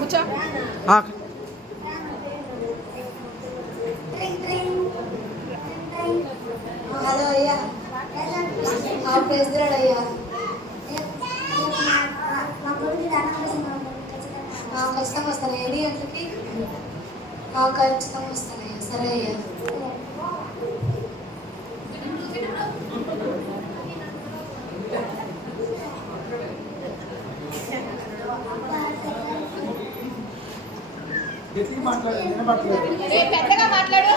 కూర్చో. హలో అయ్యా, ప్రెసిడెంట్ అయ్యా, ఖచ్చితంగా వస్తాను. 7 గంటలకి ఖచ్చితంగా వస్తానయ్యా. సరే అయ్యా. పెద్దగా మాట్లాడు.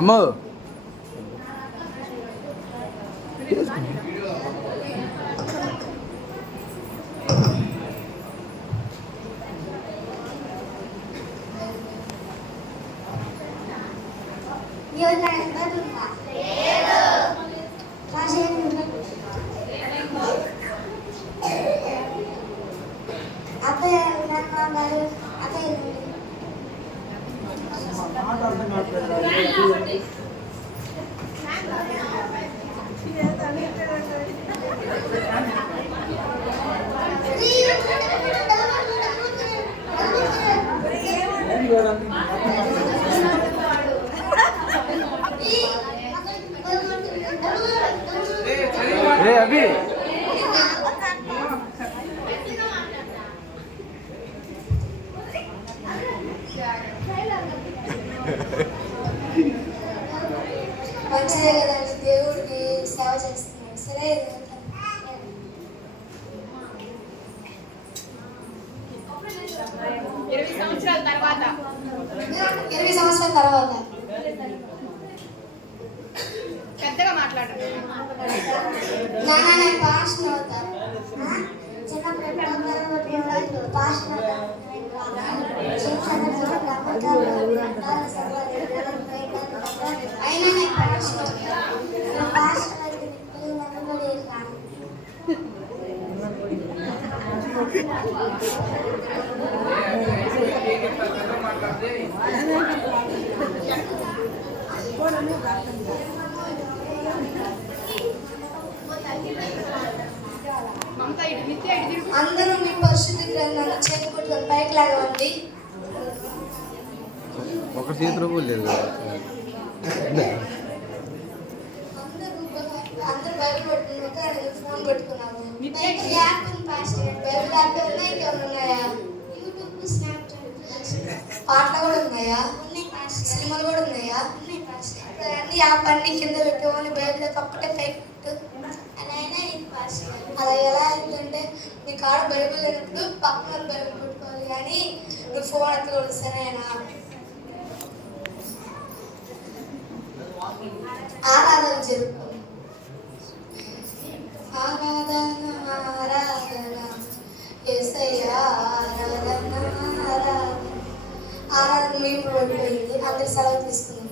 అమ్మో అభి మంచిదే కదండి, దేవుడికి సేవ చేస్తున్నాడు. సరే 20 సంవత్సరాల తర్వాత 20 సంవత్సరాల తర్వాత పెద్దగా మాట్లాడు. నాన్న నేను పాస్టర్ అవుతాను. చిన్నప్పుడు పాస్టర్ అయినా నేను పాస్టర్ పాస్టర్ అయితే అందరూ మీ పరిశుద్ధ గ్రంథాన్ని చేతుకుంటున్న పైకి లాగవండి. ఒక చేతిలో కూడా లేదు. అందరూ బైబిల్ పట్టుకున్నాక ఫోన్ పెట్టుకున్నాము. యాప్ ఉంది పాస్టర్, బైబిల్ యాప్ ఉన్నాయి. ఇంకేమైనా ఉన్నాయా? యూట్యూబ్, స్నాప్చాట్, పాటలు కూడా ఉన్నాయా? ఉన్నాయి పాస్టర్. సినిమాలు కూడా ఉన్నాయా? ఉన్నాయి పాస్టర్. అన్ని యాప్ అన్ని కింద పెట్టుకోవాలి, బైబిల్ ఒక్కటే పైకి పెట్టు. అలా ఎలా అయిందంటే నీ కాడ బైబిల్ లేనప్పుడు పక్కన బైబిల్ పెట్టుకోవాలి, కానీ నువ్వు ఫోన్ ఎత్తకూడదు. సరేనా? ఆరాధన జరుపు. ఆరాధన ఆరాధన యేసయ్యా ఆరాధన ఆరాధన. ఆరాధన మేము పడిపోయింది. అందరు సెలవు తీసుకున్నాం.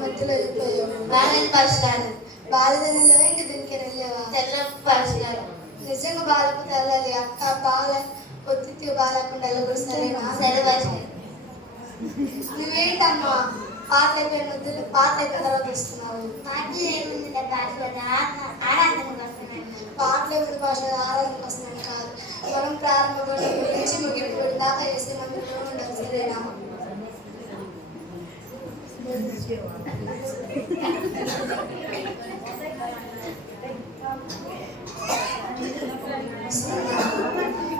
మధ్యలో వెళ్ళిపోయావు. బాగాలేని పరిష్కారం బాగాలేదనిలో ఇంక దీనికి వెళ్ళావా? తెల్లని పరిష్కారం నిజంగా బాగాలేకపోతే వెళ్ళాలి. అక్క బాగా పొద్దుగా బాగాలేకుండా వెళ్ళకూడదు. సరేనా? సరే పరిష్కారం. నువ్వేంటమ్మా పాట అయిపోయిన వద్దు, పాట అయిపోయిన తర్వాత వస్తున్నావు. పాటలు ఏముంది పాటలు ఏముంది భాష ఆరాధనకు వస్తున్నాను కాదు. మనం ప్రారంభం నుంచి ముగింపు దాకా చేసే మందిలో ఉండాలి. సరేనా?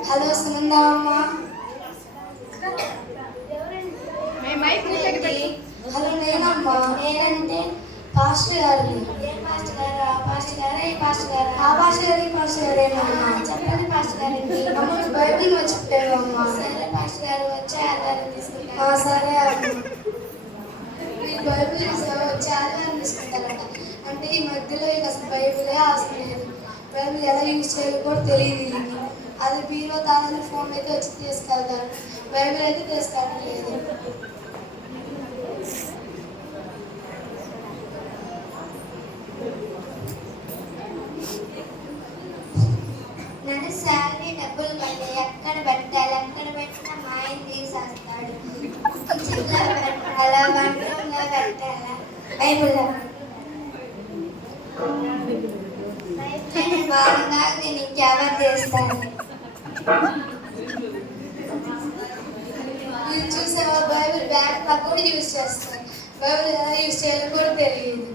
హలో సునందా అమ్మా. హలో నేనమ్మా. నేనంటే పాస్టర్ గారిని. ఏ పాస్టర్ గారు? ఆ పాస్టర్ గారు, ఈ పాస్టర్ గారు. ఆ పాస్టర్ గారు, ఈ పాస్టర్ గారేనమ్మా. చెప్పండి పాస్టర్ గారండి. అమ్మ బైబిల్ వచ్చి చెప్పాను అమ్మా. సరే పాస్టర్ గారు వచ్చే ఆధారం తీసుకుంటా. సరే అమ్మ. ఈ బైబిల్ చాలా అనిపిస్తుంటారట. అంటే ఈ మధ్యలో ఇక అసలు బైబిలే అవసరం లేదు. బైబిల్ ఎలా యూజ్ చేయాలో కూడా తెలియదు వీళ్ళకి. అది బీరో తాళాలు ఫోన్ అయితే వచ్చి తీసుకెళ్తారు, బైబిల్ అయితే తీసుకెళ్ళలేదు. నన్ను శాలరీ డబ్బులు పడి ఎక్కడ పెట్టాలి, ఎక్కడ పెట్టినా మా ఆయన తీసేస్తాడు. కిచెన్లో పెట్టాలా, బెడ్రూమ్లో పెట్టాలా, బైబిల్లో బాగా నేను ఇంకెవరు చేస్తాను. నేను చూసే బైబిల్ బ్యాగ్ కూడా యూజ్ చేస్తాను, బైబిల్ ఎలా యూజ్ చేయాలో కూడా తెలియదు.